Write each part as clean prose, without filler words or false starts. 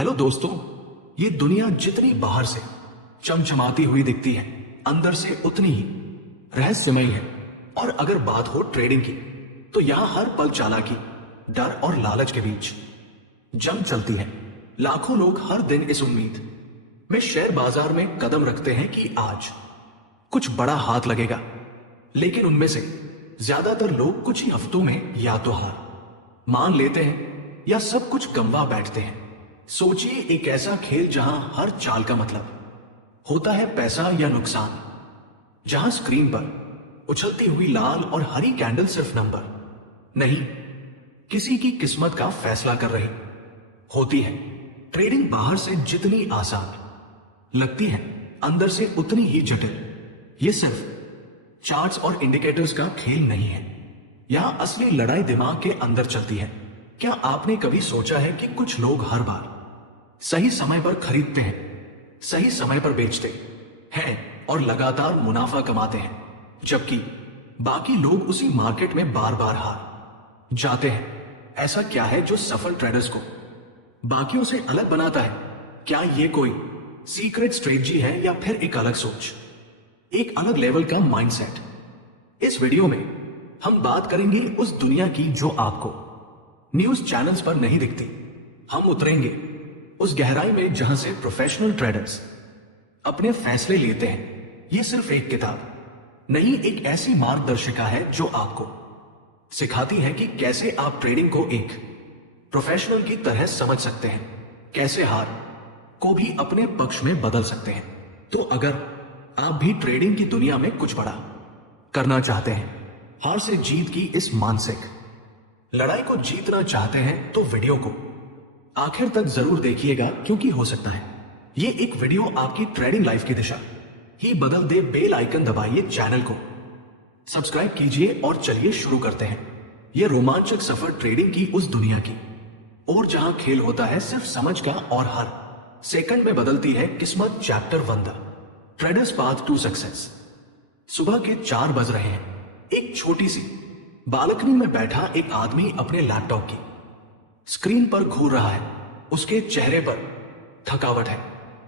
Hello दोस्तों, ये दुनिया जितनी बाहर से चमचमाती हुई दिखती है, अंदर से उतनी ही रहस्यमयी है। और अगर बात हो ट्रेडिंग की, तो यहां हर पल चालाकी, डर और लालच के बीच जंग चलती है। लाखों लोग हर दिन इस उम्मीद में शेयर बाजार में कदम रखते हैं कि आज कुछ बड़ा हाथ लगेगा, लेकिन उनमें से ज्यादातर लोग कुछ ही हफ्तों में या तो हार मान लेते हैं या सब कुछ गंवा बैठते हैं। सोचिए, एक ऐसा खेल जहां हर चाल का मतलब होता है पैसा या नुकसान, जहां स्क्रीन पर उछलती हुई लाल और हरी कैंडल सिर्फ नंबर नहीं, किसी की किस्मत का फैसला कर रही होती है। ट्रेडिंग बाहर से जितनी आसान लगती है, अंदर से उतनी ही जटिल। यह सिर्फ चार्ट्स और इंडिकेटर्स का खेल नहीं है, यहां असली लड़ाई दिमाग के अंदर चलती है। क्या आपने कभी सोचा है कि कुछ लोग हर बार सही समय पर खरीदते हैं, सही समय पर बेचते हैं और लगातार मुनाफा कमाते हैं, जबकि बाकी लोग उसी मार्केट में बार बार हार जाते हैं? ऐसा क्या है जो सफल ट्रेडर्स को बाकियों से अलग बनाता है? क्या यह कोई सीक्रेट स्ट्रेटजी है या फिर एक अलग सोच, एक अलग लेवल का माइंडसेट? इस वीडियो में हम बात करेंगे उस दुनिया की जो आपको न्यूज चैनल्स पर नहीं दिखती। हम उतरेंगे उस गहराई में जहां से प्रोफेशनल ट्रेडर्स अपने फैसले लेते हैं। यह सिर्फ एक किताब नहीं, एक ऐसी मार्गदर्शिका है जो आपको सिखाती है कि कैसे आप ट्रेडिंग को एक प्रोफेशनल की तरह समझ सकते हैं, कैसे हार को भी अपने पक्ष में बदल सकते हैं। तो अगर आप भी ट्रेडिंग की दुनिया में कुछ बड़ा करना चाहते हैं, हार से जीत की इस मानसिक लड़ाई को जीतना चाहते हैं, तो वीडियो को आखिर तक जरूर देखिएगा, क्योंकि हो सकता है ये एक वीडियो आपकी ट्रेडिंग लाइफ की दिशा ही बदल दे। बेल आइकन दबाइए, चैनल को सब्सक्राइब कीजिए और चलिए शुरू करते हैं यह रोमांचक सफर ट्रेडिंग की उस दुनिया की, और जहां खेल होता है सिर्फ समझ का और हर सेकंड में बदलती है किस्मत। Chapter 1, the trader's path to success. सुबह के 4 बज रहे हैं। एक छोटी सी बालकनी में बैठा एक आदमी अपने लैपटॉप की स्क्रीन पर घूर रहा है। उसके चेहरे पर थकावट है,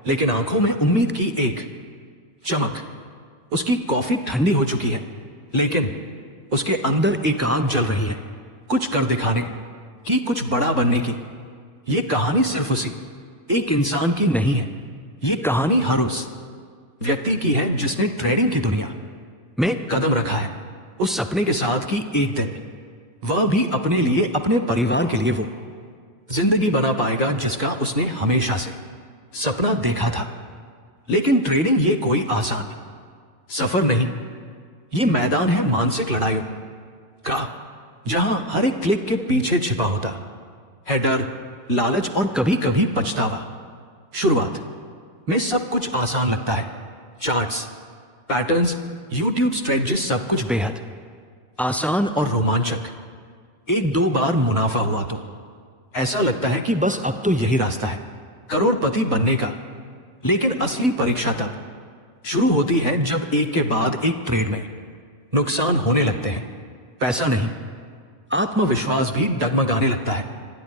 लेकिन आंखों में उम्मीद की एक चमक। उसकी कॉफी ठंडी हो चुकी है, लेकिन उसके अंदर एक आग जल रही है, कुछ कर दिखाने की, कुछ बड़ा बनने की। यह कहानी सिर्फ उसी एक इंसान की नहीं है, यह कहानी हर उस व्यक्ति की है जिसने ट्रेडिंग की दुनिया में कदम रखा है, उस सपने के साथ कि एक दिन वह भी अपने लिए, अपने परिवार के लिए वो जिंदगी बना पाएगा जिसका उसने हमेशा से सपना देखा था। लेकिन ट्रेडिंग ये कोई आसान सफर नहीं, ये मैदान है मानसिक लड़ाइयों का, जहां हर एक क्लिक के पीछे छिपा होता है डर, लालच और कभी कभी पछतावा। शुरुआत में सब कुछ आसान लगता है, चार्ट्स, पैटर्न्स, यूट्यूब स्ट्रेटजीज, सब कुछ बेहद आसान और रोमांचक। 1-2 बार मुनाफा हुआ तो ऐसा लगता है कि बस अब तो यही रास्ता है करोड़पति बनने का। लेकिन असली परीक्षा तब शुरू होती है जब एक के बाद एक ट्रेड में नुकसान होने लगते हैं। पैसा नहीं, आत्मविश्वास भी डगमगाने लगता है।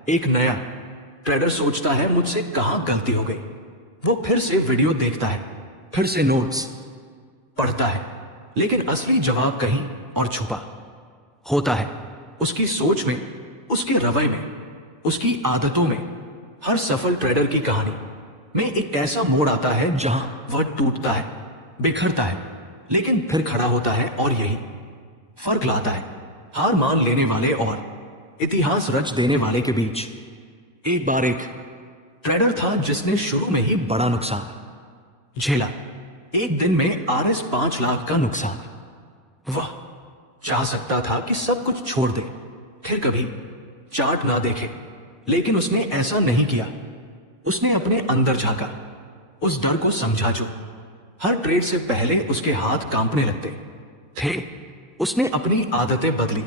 एक नया ट्रेडर सोचता है, मुझसे कहां गलती हो गई। वो फिर से वीडियो देखता है, फिर से नोट्स पढ़ता है, लेकिन असली जवाब कहीं और छुपा होता है। उसकी सोच में, उसके रवैये में, उसकी आदतों में। हर सफल ट्रेडर की कहानी में एक ऐसा मोड़ आता है जहां वह टूटता है, बिखरता है, लेकिन फिर खड़ा होता है, और यही फर्क लाता है हार मान लेने वाले और इतिहास रच देने वाले के बीच। एक बार एक ट्रेडर था जिसने शुरू में ही बड़ा नुकसान झेला। एक दिन में RS 5 लाख का नुकसान। वह चाह सकता था कि सब कुछ छोड़ दे, फिर कभी चार्ट ना देखे, लेकिन उसने ऐसा नहीं किया। उसने अपने अंदर झांका, उस डर को समझा जो हर ट्रेड से पहले उसके हाथ कांपने लगते थे। उसने अपनी आदतें बदली,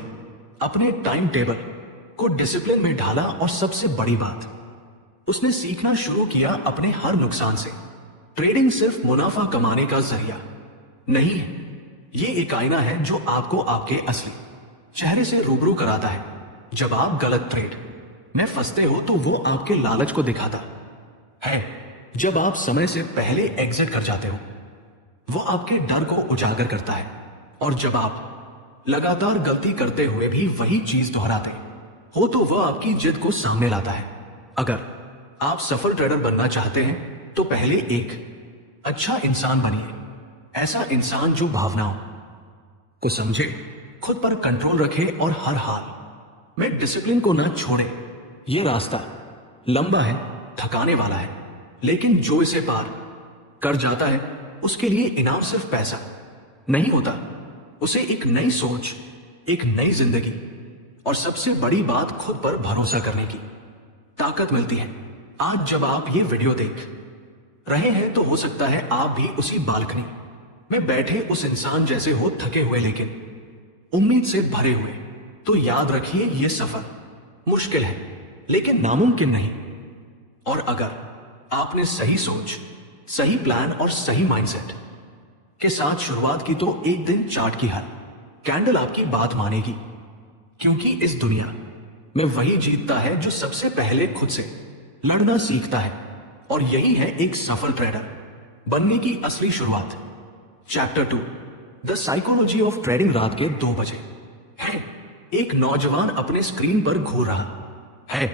अपने टाइम टेबल को डिसिप्लिन में ढाला, और सबसे बड़ी बात, उसने सीखना शुरू किया अपने हर नुकसान से। ट्रेडिंग सिर्फ मुनाफा कमाने का जरिया नहीं है, ये एक आईना है जो आपको आपके असली चेहरे से रूबरू कराता है। जब आप गलत ट्रेड में फंसते हो तो वो आपके लालच को दिखाता है जब आप समय से पहले एग्जिट कर जाते हो। वो आपके डर को उजागर करता है। और जब आप लगातार गलती करते हुए भी वही चीज दोहराते हो तो वह आपकी जिद को सामने लाता है। अगर आप सफल ट्रेडर बनना चाहते हैं तो पहले एक अच्छा इंसान बनिए। ऐसा इंसान जो भावनाओं को समझे, खुद पर कंट्रोल रखे और हर हाल में डिसिप्लिन को ना छोड़े। यह रास्ता लंबा है, थकाने वाला है, लेकिन जो इसे पार कर जाता है उसके लिए इनाम सिर्फ पैसा नहीं होता, उसे एक नई सोच, एक नई जिंदगी और सबसे बड़ी बात खुद पर भरोसा करने की ताकत मिलती है। आज जब आप ये वीडियो देख रहे हैं तो हो सकता है आप भी उसी बालकनी में बैठे उस इंसान जैसे हो, थके हुए लेकिन उम्मीद से भरे हुए। तो याद रखिए, यह सफर मुश्किल है लेकिन नामुमकिन नहीं। और अगर आपने सही सोच, सही प्लान और सही माइंडसेट के साथ शुरुआत की तो एक दिन चार्ट की हर कैंडल आपकी बात मानेगी। क्योंकि इस दुनिया में वही जीतता है जो सबसे पहले खुद से लड़ना सीखता है। और यही है एक सफल ट्रेडर बनने की असली शुरुआत। Chapter 2, the psychology of trading. रात के 2 बजे है। एक नौजवान अपने स्क्रीन पर घूर रहा है।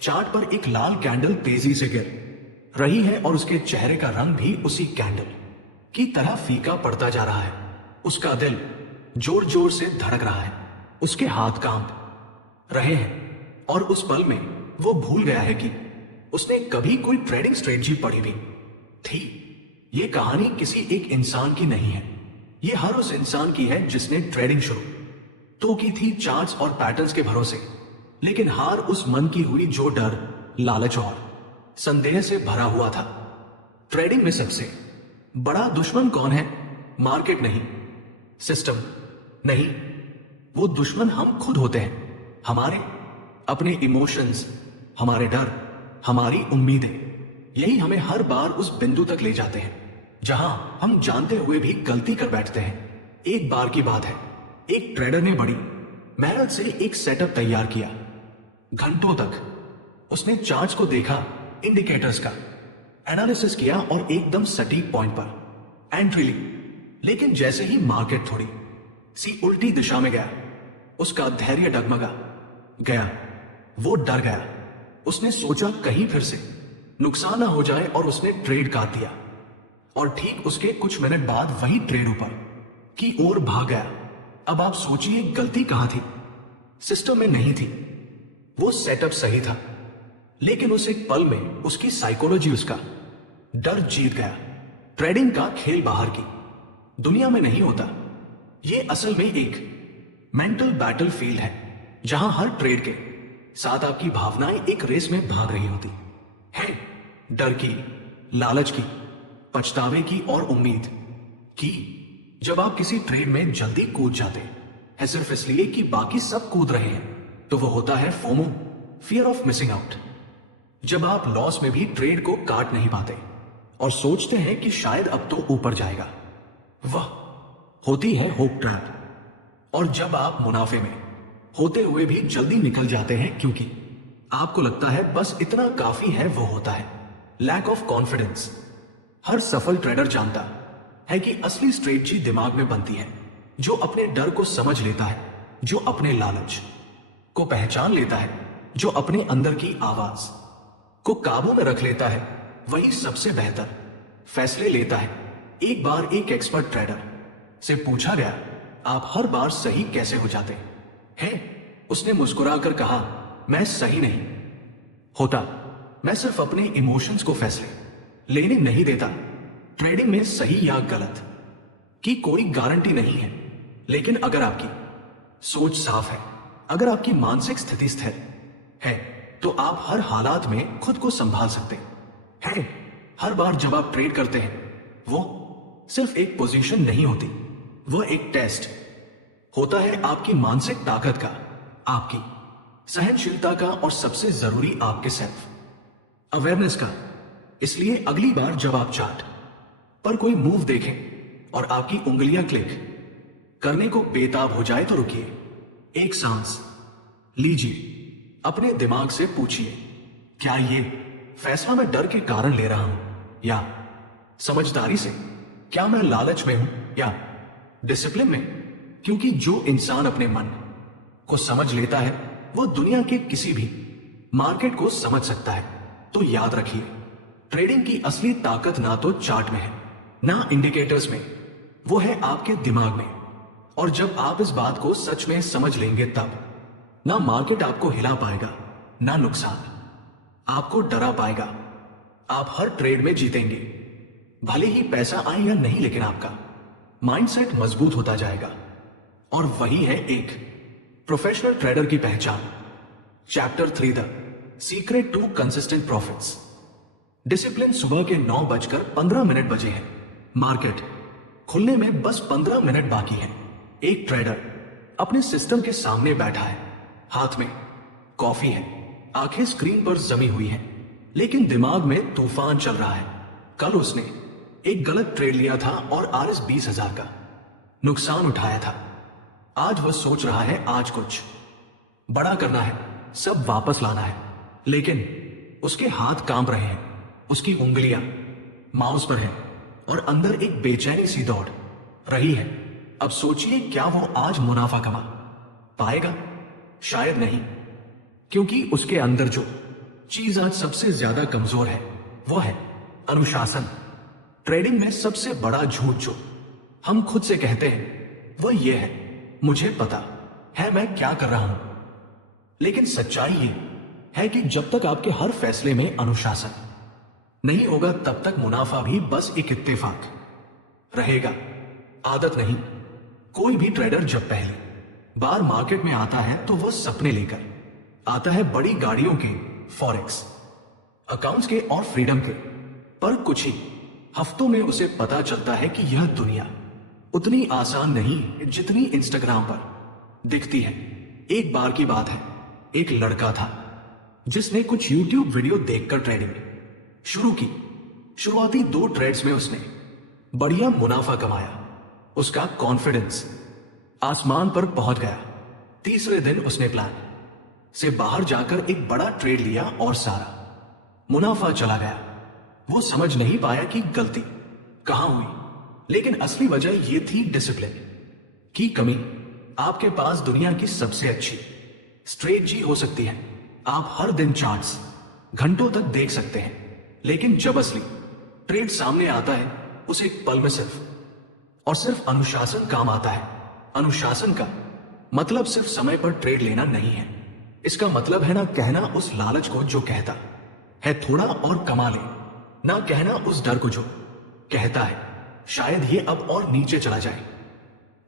चार्ट पर एक लाल कैंडल तेजी से गिर रही है और उसके चेहरे का रंग भी उसी कैंडल की तरह फीका पड़ता जा रहा है। उसका दिल जोर जोर से धड़क रहा है, उसके हाथ कांप रहे हैं और उस पल में वो भूल गया है कि उसने कभी कोई ट्रेडिंग स्ट्रेटजी पढ़ी भी थी। ये कहानी किसी एक इंसान की नहीं है, ये हर उस इंसान की है जिसने ट्रेडिंग शुरू तो की थी चार्ट्स और पैटर्न्स के भरोसे, लेकिन हार उस मन की हुई जो डर, लालच और संदेह से भरा हुआ था। ट्रेडिंग में सबसे बड़ा दुश्मन कौन है? मार्केट नहीं, सिस्टम नहीं, वो दुश्मन हम खुद होते हैं। हमारे अपने इमोशंस, हमारे डर, हमारी उम्मीदें, यही हमें हर बार उस बिंदु तक ले जाते हैं जहां हम जानते हुए भी गलती कर बैठते हैं। एक बार की बात है, एक ट्रेडर ने बड़ी मेहनत से एक सेटअप तैयार किया। घंटों तक उसने चार्ट्स को देखा, इंडिकेटर्स का एनालिसिस किया और एकदम सटीक पॉइंट पर एंट्री ली। लेकिन जैसे ही मार्केट थोड़ी सी उल्टी दिशा में गया, उसका धैर्य डगमगा गया। वो डर गया। उसने सोचा कहीं फिर से नुकसान ना हो जाए और उसने ट्रेड काट दिया। और ठीक उसके कुछ मिनट बाद वही ट्रेड ऊपर की ओर भाग गया। अब आप सोचिए गलती कहां थी? सिस्टम में नहीं थी, वो सेटअप सही था, लेकिन उस एक पल में उसकी साइकोलॉजी, उसका डर जीत गया। ट्रेडिंग का खेल बाहर की दुनिया में नहीं होता, ये असल में एक मेंटल बैटल फील्ड है जहां हर ट्रेड के साथ आपकी भावनाएं एक रेस में भाग रही होती है। डर की, लालच की, पछतावे की और उम्मीद की। जब आप किसी ट्रेड में जल्दी कूद जाते हैं सिर्फ इसलिए कि बाकी सब कूद रहे हैं, तो वो होता है FOMO, fear of missing out. जब आप लॉस में भी ट्रेड को काट नहीं पाते और सोचते हैं कि शायद अब तो ऊपर जाएगा, वह होती है होप ट्रैप। और जब आप मुनाफे में होते हुए भी जल्दी निकल जाते हैं क्योंकि आपको लगता है बस इतना काफी है, वो होता है लैक ऑफ कॉन्फिडेंस। हर सफल ट्रेडर जानता है कि असली स्ट्रेटजी दिमाग में बनती है, जो अपने डर को समझ लेता है, जो अपने लालच को पहचान लेता है, जो अपने अंदर की आवाज को काबू में रख लेता है, वही सबसे बेहतर फैसले लेता है। एक बार एक एक्सपर्ट ट्रेडर से पूछा गया, आप हर बार सही कैसे हो जाते हैं? उसने मुस्कुराकर कहा, मैं सही नहीं होता, मैं सिर्फ अपने इमोशंस को फैसले लेने नहीं देता। ट्रेडिंग में सही या गलत की कोई गारंटी नहीं है, लेकिन अगर आपकी सोच साफ है, अगर आपकी मानसिक स्थिति स्थिर है, तो आप हर हालात में खुद को संभाल सकते हैं। हर बार जब आप ट्रेड करते हैं, वो सिर्फ एक पोजीशन नहीं होती, वह एक टेस्ट होता है आपकी मानसिक ताकत का, आपकी सहनशीलता का और सबसे जरूरी आपके सेल्फ अवेयरनेस का। इसलिए अगली बार जब आप चार्ट पर कोई मूव देखें और आपकी उंगलियां क्लिक करने को बेताब हो जाए तो रुकिए, एक सांस लीजिए, अपने दिमाग से पूछिए, क्या ये फैसला मैं डर के कारण ले रहा हूं या समझदारी से? क्या मैं लालच में हूं या डिसिप्लिन में? क्योंकि जो इंसान अपने मन को समझ लेता है वो दुनिया के किसी भी मार्केट को समझ सकता है। तो याद रखिए, ट्रेडिंग की असली ताकत ना तो चार्ट में है, ना इंडिकेटर्स में, वो है आपके दिमाग में। और जब आप इस बात को सच में समझ लेंगे तब ना मार्केट आपको हिला पाएगा, ना नुकसान आपको डरा पाएगा। आप हर ट्रेड में जीतेंगे, भले ही पैसा आए या नहीं, लेकिन आपका माइंडसेट मजबूत होता जाएगा। और वही है एक प्रोफेशनल ट्रेडर की पहचान। Chapter 3, the secret to consistent profits. Discipline. सुबह के 9:15 बजे हैं। मार्केट खुलने में बस 15 मिनट बाकी हैं। एक ट्रेडर अपने सिस्टम के सामने बैठा है, हाथ में कॉफी है, आंखें स्क्रीन पर जमी हुई हैं, लेकिन दिमाग में तूफान चल रहा है। कल उसने एक गलत ट्रेड लिया था और RS 20,000 का नुकसान उठाया था। आज वह सोच रहा है आज कुछ बड़ा करना है, सब वापस लाना है, लेकिन उसके हाथ कांप रहे हैं, उसकी उंगलियां माउस पर हैं और अंदर एक बेचैनी सी दौड़ रही है। अब सोचिए, क्या वो आज मुनाफा कमा पाएगा? शायद नहीं, क्योंकि उसके अंदर जो चीज आज सबसे ज्यादा कमजोर है वो है अनुशासन। ट्रेडिंग में सबसे बड़ा झूठ जो हम खुद से कहते हैं वो ये है, मुझे पता है मैं क्या कर रहा हूं। लेकिन सच्चाई ये है कि जब तक आपके हर फैसले में अनुशासन नहीं होगा तब तक मुनाफा भी बस एक इत्तेफाक रहेगा, आदत नहीं। कोई भी ट्रेडर जब पहली बार मार्केट में आता है तो वह सपने लेकर आता है, बड़ी गाड़ियों के, फॉरेक्स अकाउंट्स के और फ्रीडम के। पर कुछ ही हफ्तों में उसे पता चलता है कि यह दुनिया उतनी आसान नहीं जितनी इंस्टाग्राम पर दिखती है। एक बार की बात है, एक लड़का था जिसने कुछ यूट्यूब वीडियो देखकर ट्रेडिंग शुरू की। शुरुआती 2 ट्रेड्स में उसने बढ़िया मुनाफा कमाया। उसका कॉन्फिडेंस आसमान पर पहुंच गया। तीसरे दिन उसने प्लान से बाहर जाकर एक बड़ा ट्रेड लिया और सारा मुनाफा चला गया। वो समझ नहीं पाया कि गलती कहां हुई, लेकिन असली वजह यह थी डिसिप्लिन की कमी। आपके पास दुनिया की सबसे अच्छी स्ट्रेटजी हो सकती है, आप हर दिन चार्ट्स घंटों तक देख सकते हैं, लेकिन जब असली ट्रेड सामने आता है उसे एक पल में सिर्फ और सिर्फ अनुशासन काम आता है। अनुशासन का मतलब सिर्फ समय पर ट्रेड लेना नहीं है, इसका मतलब है ना कहना उस लालच को जो कहता है थोड़ा और कमा ले, ना कहना उस डर को जो कहता है शायद ये अब और नीचे चला जाए,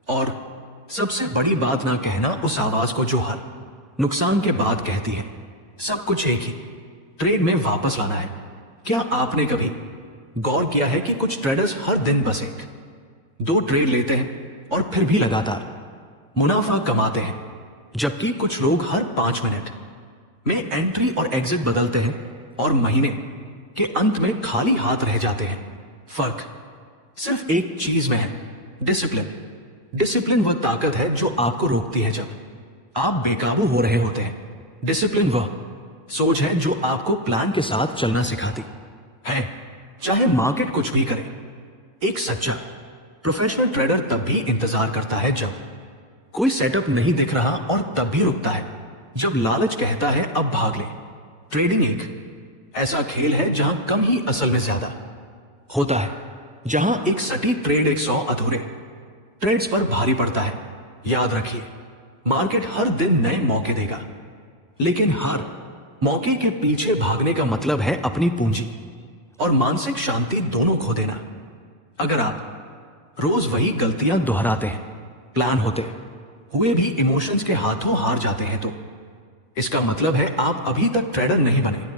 और सबसे बड़ी बात ना कहना उस आवाज को जो हर नुकसान के बाद कहती है सब कुछ एक ही ट्रेड में वापस लाना है। क्या आपने कभी गौर किया है कि कुछ ट्रेडर्स हर दिन बस 1-2 ट्रेड लेते हैं और फिर भी लगातार मुनाफा कमाते हैं, जबकि कुछ लोग हर 5 मिनट में एंट्री और एग्जिट बदलते हैं और महीने के अंत में खाली हाथ रह जाते हैं। फर्क सिर्फ एक चीज में है, डिसिप्लिन। डिसिप्लिन वह ताकत है जो आपको रोकती है जब आप बेकाबू हो रहे होते हैं। डिसिप्लिन वह सोच है जो आपको प्लान के साथ चलना सिखाती है, चाहे मार्केट कुछ भी करे। एक सच्चा प्रोफेशनल ट्रेडर तब भी इंतजार करता है जब कोई सेटअप नहीं दिख रहा, और तब भी रुकता है जब लालच कहता है अब भाग ले। ट्रेडिंग एक ऐसा खेल है जहां कम ही असल में ज्यादा होता है, जहां एक सटीक ट्रेड 100 अधूरे ट्रेड्स पर भारी पड़ता है। याद रखिए, मार्केट हर दिन नए मौके देगा, लेकिन हर मौके के पीछे भागने का मतलब है अपनी पूंजी और मानसिक शांति दोनों खो देना। अगर आप रोज वही गलतियां दोहराते हैं, प्लान होते हुए भी इमोशंस के हाथों हार जाते हैं, तो इसका मतलब है आप अभी तक ट्रेडर नहीं बने,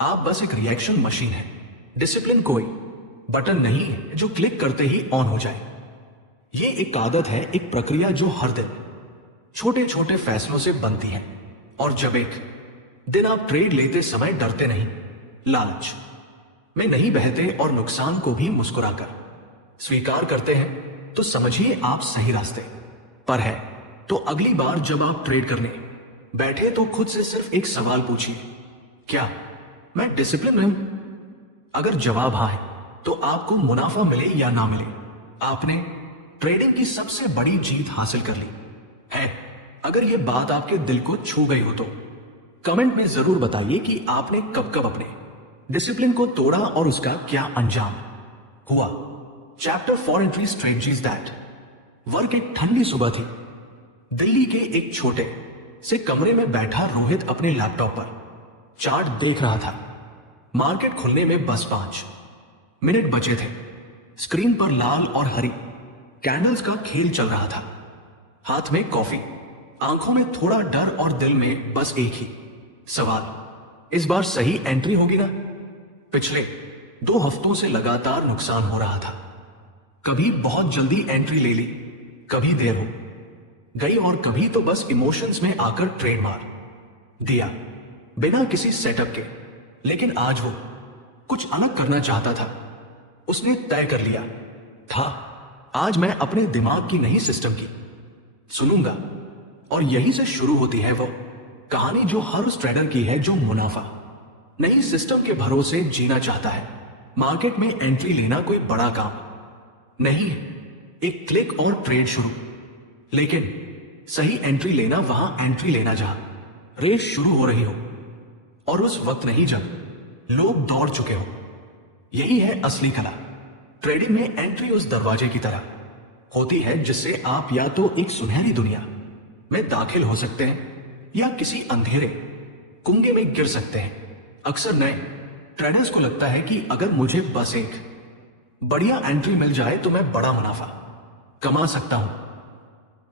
आप बस एक रिएक्शन मशीन है। डिसिप्लिन कोई बटन नहीं है जो क्लिक करते ही ऑन हो जाए। ये एक आदत है, एक प्रक्रिया जो हर दिन छोटे छोटे फैसलों से बनती है। और जब एक दिन आप ट्रेड लेते समय डरते नहीं, लालच में नहीं बहते और नुकसान को भी मुस्कुराकर स्वीकार करते हैं, तो समझिए आप सही रास्ते पर है। तो अगली बार जब आप ट्रेड करने बैठे तो खुद से सिर्फ एक सवाल पूछिए, क्या मैं डिसिप्लिन में हूं? अगर जवाब हाँ है तो आपको मुनाफा मिले या ना मिले, आपने ट्रेडिंग की सबसे बड़ी जीत हासिल कर ली है। अगर यह बात आपके दिल को छू गई हो तो कमेंट में जरूर बताइए कि आपने कब कब अपने डिसिप्लिन को तोड़ा और उसका क्या अंजाम हुआ। Chapter 4 entry strategies that work. एक ठंडी सुबह थी। दिल्ली के एक छोटे से कमरे में बैठा रोहित अपने लैपटॉप पर चार्ट देख रहा था। मार्केट खुलने में बस 5 मिनट बचे थे। स्क्रीन पर लाल और हरी कैंडल्स का खेल चल रहा था। हाथ में कॉफी, आंखों में थोड़ा डर और दिल में बस एक ही सवाल, इस बार सही एंट्री होगी ना? पिछले 2 हफ्तों से लगातार नुकसान हो रहा था। कभी बहुत जल्दी एंट्री ले ली, कभी देर हो गई और कभी तो बस इमोशंस में आकर ट्रेड मार दिया बिना किसी सेटअप के। लेकिन आज वो कुछ अलग करना चाहता था। उसने तय कर लिया था, आज मैं अपने दिमाग की नहीं सिस्टम की सुनूंगा। और यहीं से शुरू होती है वो कहानी जो हर उस ट्रेडर की है जो मुनाफा नहीं सिस्टम के भरोसे जीना चाहता है। मार्केट में एंट्री लेना कोई बड़ा काम नहीं है, एक क्लिक और ट्रेड शुरू। लेकिन सही एंट्री लेना वहां एंट्री लेना जहां रेस शुरू हो रही हो और उस वक्त नहीं जब लोग दौड़ चुके हो। यही है असली कला। ट्रेडिंग में एंट्री उस दरवाजे की तरह होती है जिससे आप या तो एक सुनहरी दुनिया में दाखिल हो सकते हैं या किसी अंधेरे कुंगे में गिर सकते हैं। अक्सर नए ट्रेडर्स को लगता है कि अगर मुझे बस एक बढ़िया एंट्री मिल जाए तो मैं बड़ा मुनाफा कमा सकता हूं।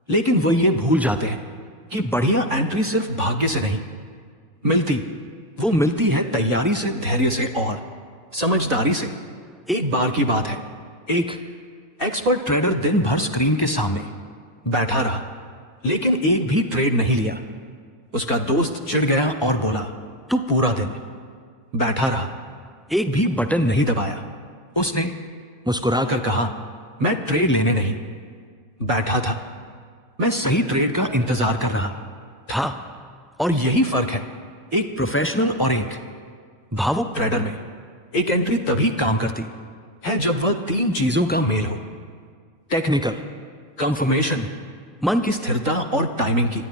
लेकिन वो ये भूल जाते हैं कि बढ़िया एंट्री सिर्फ भाग्य से नहीं मिलती, वो मिलती है तैयारी से, धैर्य से और समझदारी से। एक बार की बात है, एक एक्सपर्ट ट्रेडर दिन भर स्क्रीन के सामने बैठा रहा लेकिन एक भी ट्रेड नहीं लिया। उसका दोस्त चिढ़ गया और बोला, तू पूरा दिन बैठा रहा, एक भी बटन नहीं दबाया। उसने मुस्कुराकर कहा, मैं ट्रेड लेने नहीं बैठा था, मैं सही ट्रेड का इंतजार कर रहा था। और यही फर्क है एक प्रोफेशनल और एक भावुक ट्रेडर में। एक एंट्री तभी काम करती है जब वह 3 चीजों का मेल हो, टेक्निकल कंफर्मेशन, मन की स्थिरता और टाइमिंग की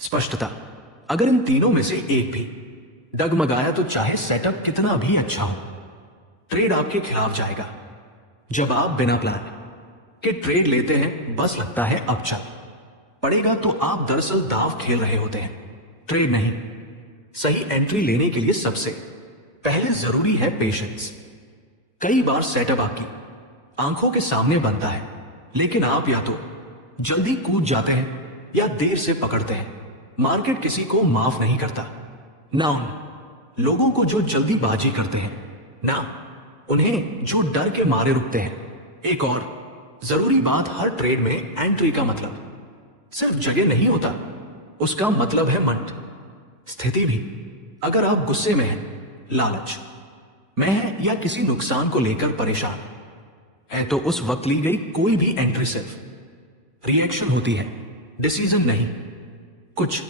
स्पष्टता। अगर इन तीनों में से एक भी डगमगाया तो चाहे सेटअप कितना भी अच्छा हो, ट्रेड आपके खिलाफ जाएगा। जब आप बिना प्लान के ट्रेड लेते हैं, बस लगता है अब चल पड़ेगा, तो आप दरअसल दांव खेल रहे होते हैं, ट्रेड नहीं। सही एंट्री लेने के लिए सबसे पहले जरूरी है पेशेंस। कई बार सेटअप आपकी आंखों के सामने बनता है लेकिन आप या तो जल्दी कूद जाते हैं या देर से पकड़ते हैं। मार्केट किसी को माफ नहीं करता, ना उन लोगों को जो जल्दीबाजी करते हैं, ना उन्हें जो डर के मारे रुकते हैं। एक और जरूरी बात, हर ट्रेड में एंट्री का मतलब सिर्फ जगह नहीं होता, उसका मतलब है मन, स्थिति भी। अगर आप गुस्से में हैं, लालच में हैं या किसी नुकसान को लेकर परेशान है तो उस वक्त ली गई कोई भी एंट्री सिर्फ रिएक्शन होती है, डिसीजन नहीं। कुछ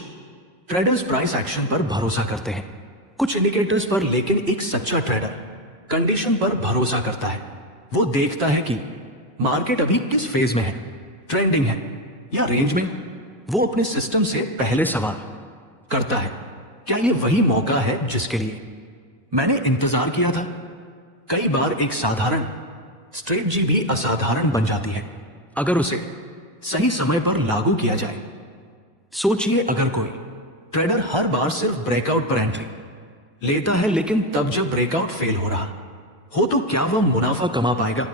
ट्रेडर्स प्राइस एक्शन पर भरोसा करते हैं, कुछ इंडिकेटर्स पर, लेकिन एक सच्चा ट्रेडर कंडीशन पर भरोसा करता है। वो देखता है कि मार्केट अभी किस फेज में है, ट्रेंडिंग है या रेंज में। वो अपने सिस्टम से पहले सवाल करता है, क्या ये वही मौका है जिसके लिए मैंने इंतजार किया था? कई बार एक साधारण स्ट्रेटजी भी असाधारण बन जाती है अगर उसे सही समय पर लागू किया जाए। सोचिए, अगर कोई ट्रेडर हर बार सिर्फ ब्रेकआउट पर एंट्री लेता है लेकिन तब जब ब्रेकआउट फेल हो रहा हो तो क्या वह मुनाफा कमा पाएगा?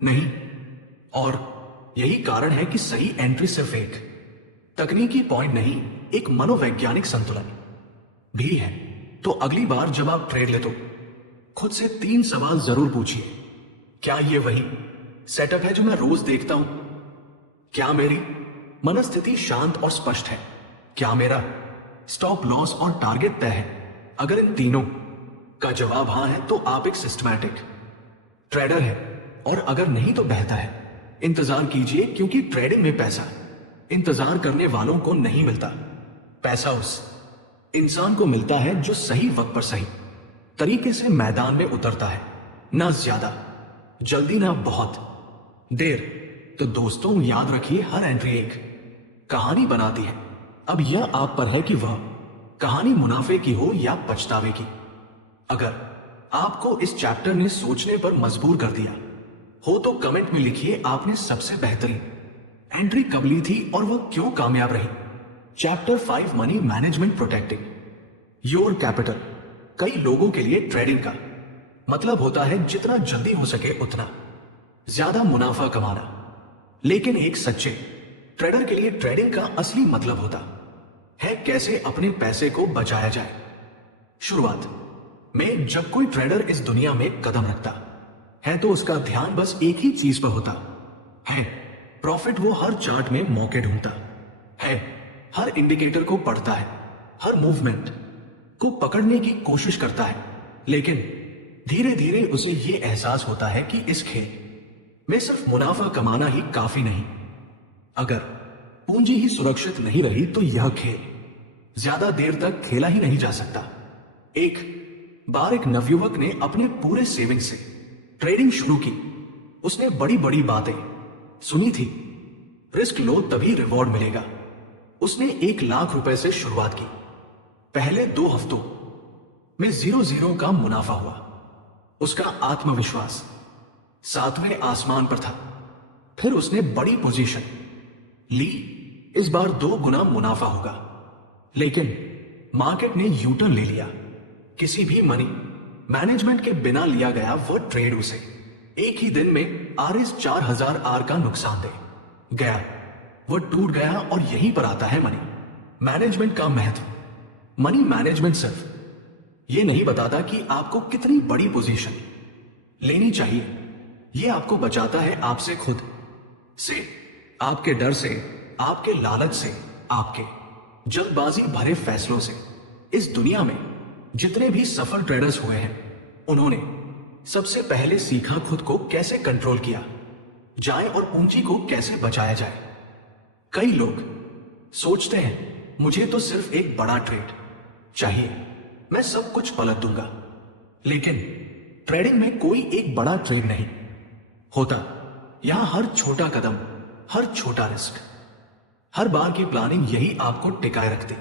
नहीं। और यही कारण है कि सही एंट्री सिर्फ एक तकनीकी पॉइंट नहीं, एक मनोवैज्ञानिक संतुलन भी है। तो अगली बार जब आप ट्रेड ले तो खुद से 3 सवाल जरूर पूछिए। क्या ये वही सेटअप है जो मैं रोज देखता हूं? क्या मेरी मनस्थिति शांत और स्पष्ट है? क्या मेरा स्टॉप लॉस और टारगेट तय है? अगर इन तीनों का जवाब हां है तो आप एक सिस्टमैटिक ट्रेडर है, और अगर नहीं तो बेहतर है इंतजार कीजिए, क्योंकि ट्रेडिंग में पैसा इंतजार करने वालों को नहीं मिलता। पैसा उस इंसान को मिलता है जो सही वक्त पर सही तरीके से मैदान में उतरता है, ना ज्यादा जल्दी ना बहुत देर। तो दोस्तों याद रखिए, हर एंट्री एक कहानी बनाती है। अब यह आप पर है कि वह कहानी मुनाफे की हो या पछतावे की। अगर आपको इस चैप्टर ने सोचने पर मजबूर कर दिया हो तो कमेंट में लिखिए आपने सबसे बेहतरीन एंट्री कब ली थी और वह क्यों कामयाब रही। Chapter 5 money management protecting your capital. कई लोगों के लिए ट्रेडिंग का मतलब होता है जितना जल्दी हो सके उतना ज्यादा मुनाफा कमाना, लेकिन एक सच्चे ट्रेडर के लिए ट्रेडिंग का असली मतलब होता है कैसे अपने पैसे को बचाया जाए। शुरुआत में जब कोई ट्रेडर इस दुनिया में कदम रखता है तो उसका ध्यान बस एक ही चीज पर होता है, प्रॉफिट। वो हर चार्ट में मौके ढूंढता है, हर इंडिकेटर को पढ़ता है, हर मूवमेंट को पकड़ने की कोशिश करता है। लेकिन धीरे धीरे उसे यह एहसास होता है कि इस खेल में सिर्फ मुनाफा कमाना ही काफी नहीं। अगर पूंजी ही सुरक्षित नहीं रही तो यह खेल ज्यादा देर तक खेला ही नहीं जा सकता। एक बार एक नवयुवक ने अपने पूरे सेविंग से ट्रेडिंग शुरू की। उसने बड़ी बड़ी बातें सुनी थी, रिस्क लो तभी रिवॉर्ड मिलेगा। उसने 1 लाख रुपए से शुरुआत की। पहले 2 हफ्तों में 0 का मुनाफा हुआ। उसका आत्मविश्वास 7वें आसमान पर था। फिर उसने बड़ी पोजीशन ली, इस बार 2 गुना मुनाफा होगा। लेकिन मार्केट ने यूटर्न ले लिया। किसी भी मनी मैनेजमेंट के बिना लिया गया वह ट्रेड उसे एक ही दिन में RS 4000 R का नुकसान दे गया। वह टूट गया। और यहीं पर आता है मनी मैनेजमेंट का महत्व। मनी मैनेजमेंट सिर्फ यह नहीं बताता कि आपको कितनी बड़ी पोजीशन लेनी चाहिए, यह आपको बचाता है आपसे खुद से, आपके डर से, आपके लालच से, आपके जल्दबाजी भरे फैसलों से। इस दुनिया में जितने भी सफल ट्रेडर्स हुए हैं उन्होंने सबसे पहले सीखा खुद को कैसे कंट्रोल किया जाए और पूंजी को कैसे बचाया जाए। कई लोग सोचते हैं मुझे तो सिर्फ एक बड़ा ट्रेड चाहिए, मैं सब कुछ पलट दूंगा। लेकिन ट्रेडिंग में कोई एक बड़ा ट्रेड नहीं होता। यहां हर छोटा कदम, हर छोटा रिस्क, हर बार की प्लानिंग यही आपको टिकाए रखती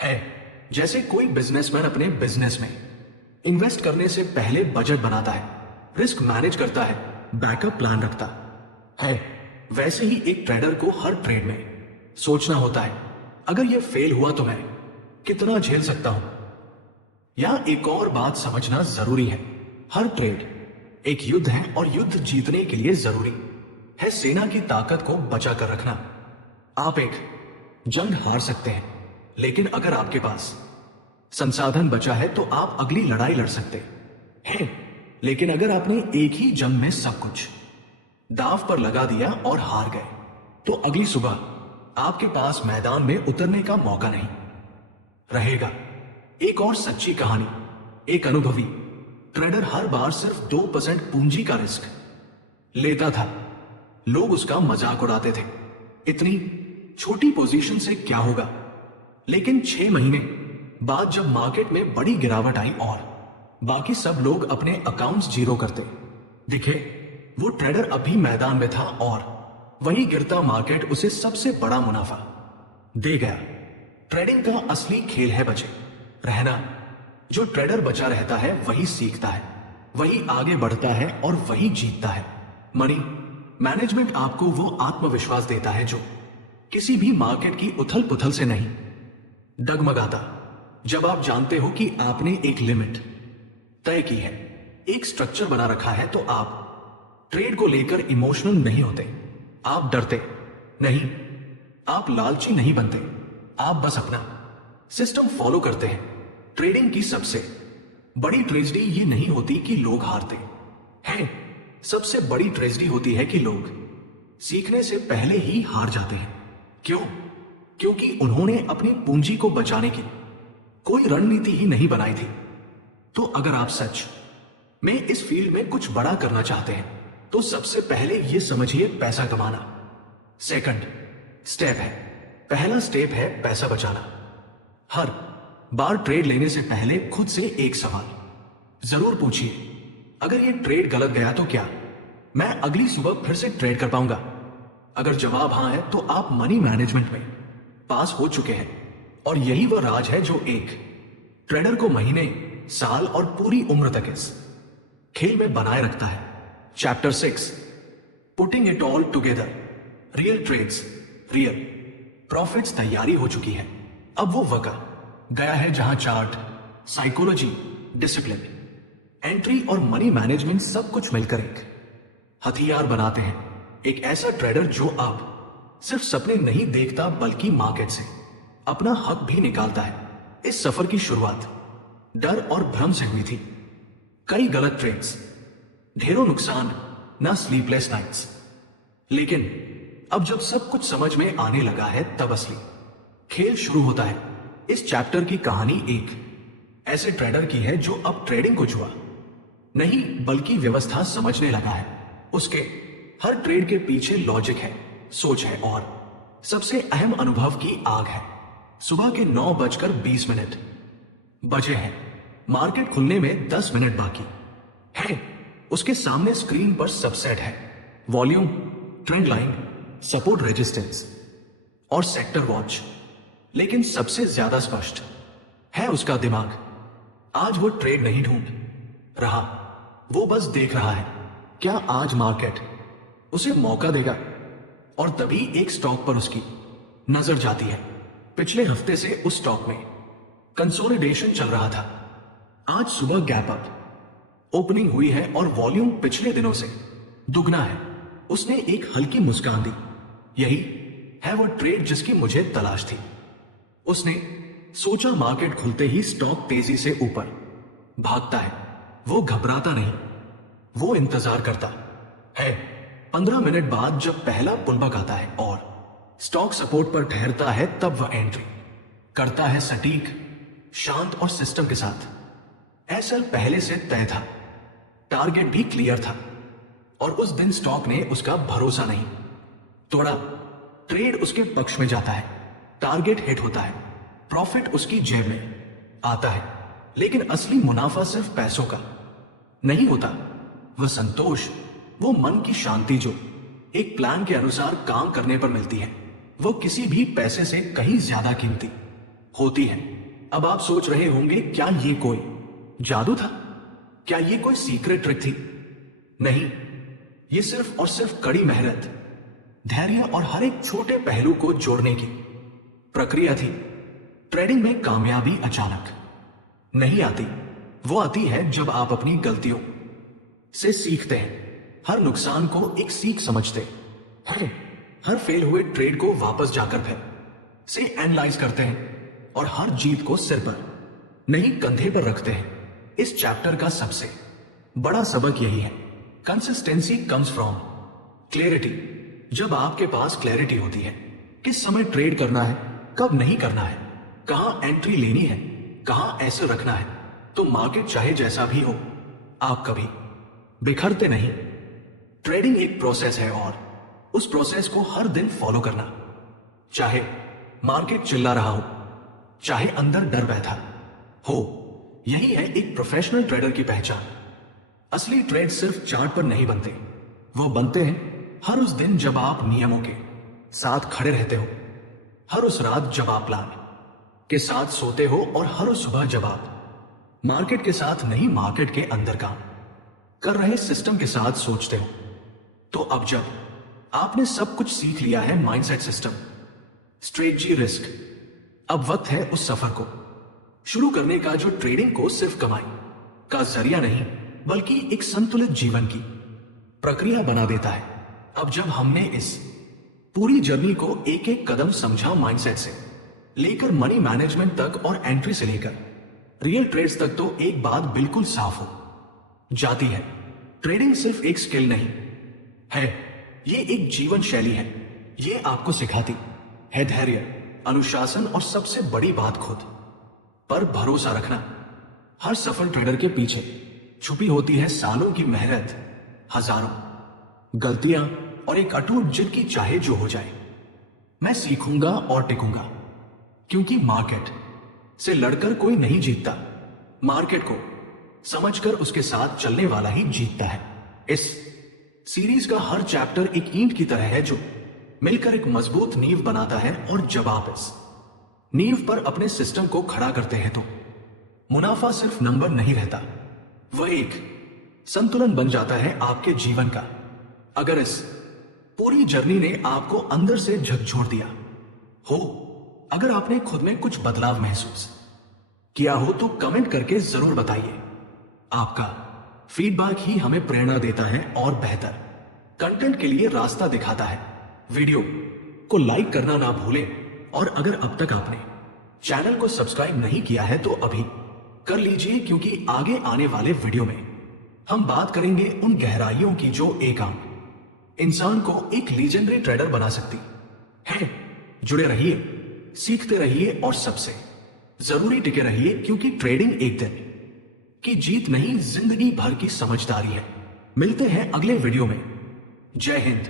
है। जैसे कोई बिजनेसमैन अपने बिजनेस में इन्वेस्ट करने से पहले बजट बनाता है, रिस्क मैनेज करता है, बैकअप प्लान रखता है, वैसे ही एक ट्रेडर को हर ट्रेड में सोचना होता है अगर यह फेल हुआ तो मैं कितना झेल सकता हूं। यहां एक और बात समझना जरूरी है, हर ट्रेड एक युद्ध है और युद्ध जीतने के लिए जरूरी है सेना की ताकत को बचा कर रखना। आप एक जंग हार सकते हैं, लेकिन अगर आपके पास संसाधन बचा है तो आप अगली लड़ाई लड़ सकते हैं। लेकिन अगर आपने एक ही जंग में सब कुछ दांव पर लगा दिया और हार गए तो अगली सुबह आपके पास मैदान में उतरने का मौका नहीं रहेगा। एक और सच्ची कहानी, एक अनुभवी ट्रेडर हर बार सिर्फ 2% पूंजी का रिस्क लेता था। लोग उसका मजाक उड़ाते थे, इतनी छोटी पोजीशन से क्या होगा। लेकिन 6 महीने बाद जब मार्केट में बड़ी गिरावट आई और बाकी सब लोग अपने अकाउंट्स जीरो करते दिखे, वो ट्रेडर अभी मैदान में था और वही गिरता मार्केट उसे सबसे बड़ा मुनाफा दे गया। ट्रेडिंग का असली खेल है बचे रहना। जो ट्रेडर बचा रहता है वही सीखता है, वही आगे बढ़ता है और वही जीतता है। मनी मैनेजमेंट आपको वो आत्मविश्वास देता है जो किसी भी मार्केट की उथल पुथल से नहीं डगमगाता। जब आप जानते हो कि आपने एक लिमिट तय की है, एक स्ट्रक्चर बना रखा है, तो आप ट्रेड को लेकर इमोशनल नहीं होते, आप डरते नहीं, आप लालची नहीं बनते, आप बस अपना सिस्टम फॉलो करते हैं। ट्रेडिंग की सबसे बड़ी ट्रेजेडी ये नहीं होती कि लोग हारते हैं, सबसे बड़ी ट्रेजेडी होती है कि लोग सीखने से पहले ही हार जाते हैं। क्यों? क्योंकि उन्होंने अपनी पूंजी को बचाने की कोई रणनीति ही नहीं बनाई थी। तो अगर आप सच में इस फील्ड में कुछ बड़ा करना चाहते हैं तो सबसे पहले यह समझिए पैसा कमाना सेकंड स्टेप है, पहला स्टेप है पैसा बचाना। हर बार ट्रेड लेने से पहले खुद से एक सवाल जरूर पूछिए, अगर ये ट्रेड गलत गया तो क्या मैं अगली सुबह फिर से ट्रेड कर पाऊंगा? अगर जवाब हाँ है तो आप मनी मैनेजमेंट में पास हो चुके हैं। और यही वह राज है जो एक ट्रेडर को महीने, साल और पूरी उम्र तक इस खेल में बनाए रखता है। Chapter 6, putting it all together, real trades, real profits तैयारी हो चुकी है। अब वो वक्त गया है जहां चार्ट, साइकोलॉजी, डिसिप्लिन, एंट्री और मनी मैनेजमेंट सब कुछ मिलकर एक हथियार बनाते हैं। एक ऐसा ट्रेडर जो अब सिर्फ सपने नहीं देखता बल्कि मार्केट से अपना हक भी निकालता है। इस सफर की शुरुआत डर और भ्रम से हुई थी। कई गलत ट्रेड्स, ढेरों नुकसान, ना स्लीपलेस नाइट्स। लेकिन अब जब सब कुछ समझ में आने लगा है तब असली खेल शुरू होता है। इस चैप्टर की कहानी एक ऐसे ट्रेडर की है जो अब ट्रेडिंग को छुआ नहीं बल्कि व्यवस्था समझने लगा है। उसके हर ट्रेड के पीछे लॉजिक है, सोच है और सबसे अहम अनुभव की आग है। सुबह के 9:20 बजे हैं। मार्केट खुलने में 10 मिनट बाकी है। उसके सामने स्क्रीन पर सबसेट है, volume, trend line, support, resistance और सेक्टर वॉच। लेकिन सबसे ज्यादा स्पष्ट है उसका दिमाग। आज वो ट्रेड नहीं ढूंढ रहा, वो बस देख रहा है क्या आज मार्केट उसे मौका देगा। और तभी एक स्टॉक पर उसकी नजर जाती है। पिछले हफ्ते से उस स्टॉक में कंसोलिडेशन चल रहा था। आज सुबह गैप अप ओपनिंग हुई है और वॉल्यूम पिछले दिनों से दुगना है। उसने एक हल्की मुस्कान दी। यही है वो ट्रेड जिसकी मुझे तलाश थी। उसने सोचा मार्केट खुलते ही स्टॉक तेजी से ऊपर भागता है। वो घबराता नहीं, वो इंतजार करता है। 15 मिनट बाद जब पहला पुलबैक आता है और स्टॉक सपोर्ट पर ठहरता है तब वह एंट्री करता है, सटीक, शांत और सिस्टम के साथ। ऐसा पहले से तय था, टारगेट भी क्लियर था और उस दिन स्टॉक ने उसका भरोसा नहीं तोड़ा। ट्रेड उसके पक्ष में जाता है, टारगेट हिट होता है, प्रॉफिट उसकी जेब में आता है। लेकिन असली मुनाफा सिर्फ पैसों का नहीं होता। वह संतोष, वो मन की शांति जो एक प्लान के अनुसार काम करने पर मिलती है, वो किसी भी पैसे से कहीं ज्यादा कीमती होती है। अब आप सोच रहे होंगे क्या ये कोई जादू था? क्या ये कोई सीक्रेट ट्रिक थी? नहीं, ये सिर्फ और सिर्फ कड़ी मेहनत, धैर्य और हर एक छोटे पहलू को जोड़ने की प्रक्रिया थी। ट्रेडिंग में कामयाबी अचानक नहीं आती, वो आती है जब आप अपनी गलतियों से सीखते हैं, हर नुकसान को एक सीख समझते हैं, हर फेल हुए ट्रेड को वापस जाकर फिर से एनालाइज करते हैं और हर जीत को सिर पर नहीं कंधे पर रखते हैं। इस चैप्टर का सबसे बड़ा सबक यही है, कंसिस्टेंसी कम्स फ्रॉम क्लैरिटी। जब आपके पास क्लैरिटी होती है किस समय ट्रेड करना है, कब नहीं करना है, कहां एंट्री लेनी है, कहां ऐसे रखना है, तो मार्केट चाहे जैसा भी हो आप कभी बिखरते नहीं। ट्रेडिंग एक प्रोसेस है और उस प्रोसेस को हर दिन फॉलो करना, चाहे मार्केट चिल्ला रहा हो, चाहे अंदर डर बैठा हो, यही है एक प्रोफेशनल ट्रेडर की पहचान। असली ट्रेड सिर्फ चार्ट पर नहीं बनते, वो बनते हैं हर उस दिन जब आप नियमों के साथ खड़े रहते हो, हर उस रात जब आप प्लान के साथ सोते हो और हर उस सुबह जब आप मार्केट के साथ नहीं मार्केट के अंदर काम कर रहे सिस्टम के साथ सोचते हो। तो अब जब आपने सब कुछ सीख लिया है, माइंडसेट, सिस्टम, स्ट्रेटजी, रिस्क, अब वक्त है उस सफर को शुरू करने का जो ट्रेडिंग को सिर्फ कमाई का जरिया नहीं बल्कि एक संतुलित जीवन की प्रक्रिया बना देता है। अब जब हमने इस पूरी जर्नी को एक एक कदम समझा, माइंडसेट से लेकर मनी मैनेजमेंट तक और एंट्री से लेकर रियल ट्रेड्स तक, तो एक बात बिल्कुल साफ हो जाती है, ट्रेडिंग सिर्फ एक स्किल नहीं है, ये एक जीवन शैली है। ये आपको सिखाती है धैर्य, अनुशासन और सबसे बड़ी बात, खुद पर भरोसा रखना। हर सफल ट्रेडर के पीछे छुपी होती है सालों की मेहनत, हजारों गलतियां और एक अटूट जिद की चाहे जो हो जाए मैं सीखूंगा और टिकूंगा। क्योंकि मार्केट से लड़कर कोई नहीं जीतता, मार्केट को समझकर उसके साथ चलने वाला ही जीतता है। इस सीरीज का हर चैप्टर एक ईंट की तरह है जो मिलकर एक मजबूत नींव बनाता है, और जब आप इस नींव पर अपने सिस्टम को खड़ा करते हैं तो मुनाफा सिर्फ नंबर नहीं रहता, वह एक संतुलन बन जाता है आपके जीवन का। अगर इस पूरी जर्नी ने आपको अंदर से झकझोर दिया हो, अगर आपने खुद में कुछ बदलाव महसूस किया हो, तो कमेंट करके जरूर बताइए। आपका फीडबैक ही हमें प्रेरणा देता है और बेहतर कंटेंट के लिए रास्ता दिखाता है। वीडियो को लाइक करना ना भूलें, और अगर अब तक आपने चैनल को सब्सक्राइब नहीं किया है तो अभी कर लीजिए, क्योंकि आगे आने वाले वीडियो में हम बात करेंगे उन गहराइयों की जो एक आम इंसान को एक लीजेंडरी ट्रेडर बना सकती है। जुड़े रहिए, सीखते रहिए और सबसे जरूरी टिके रहिए, क्योंकि ट्रेडिंग एक दिन की जीत नहीं, जिंदगी भर की समझदारी है। मिलते हैं अगले वीडियो में। जय हिंद।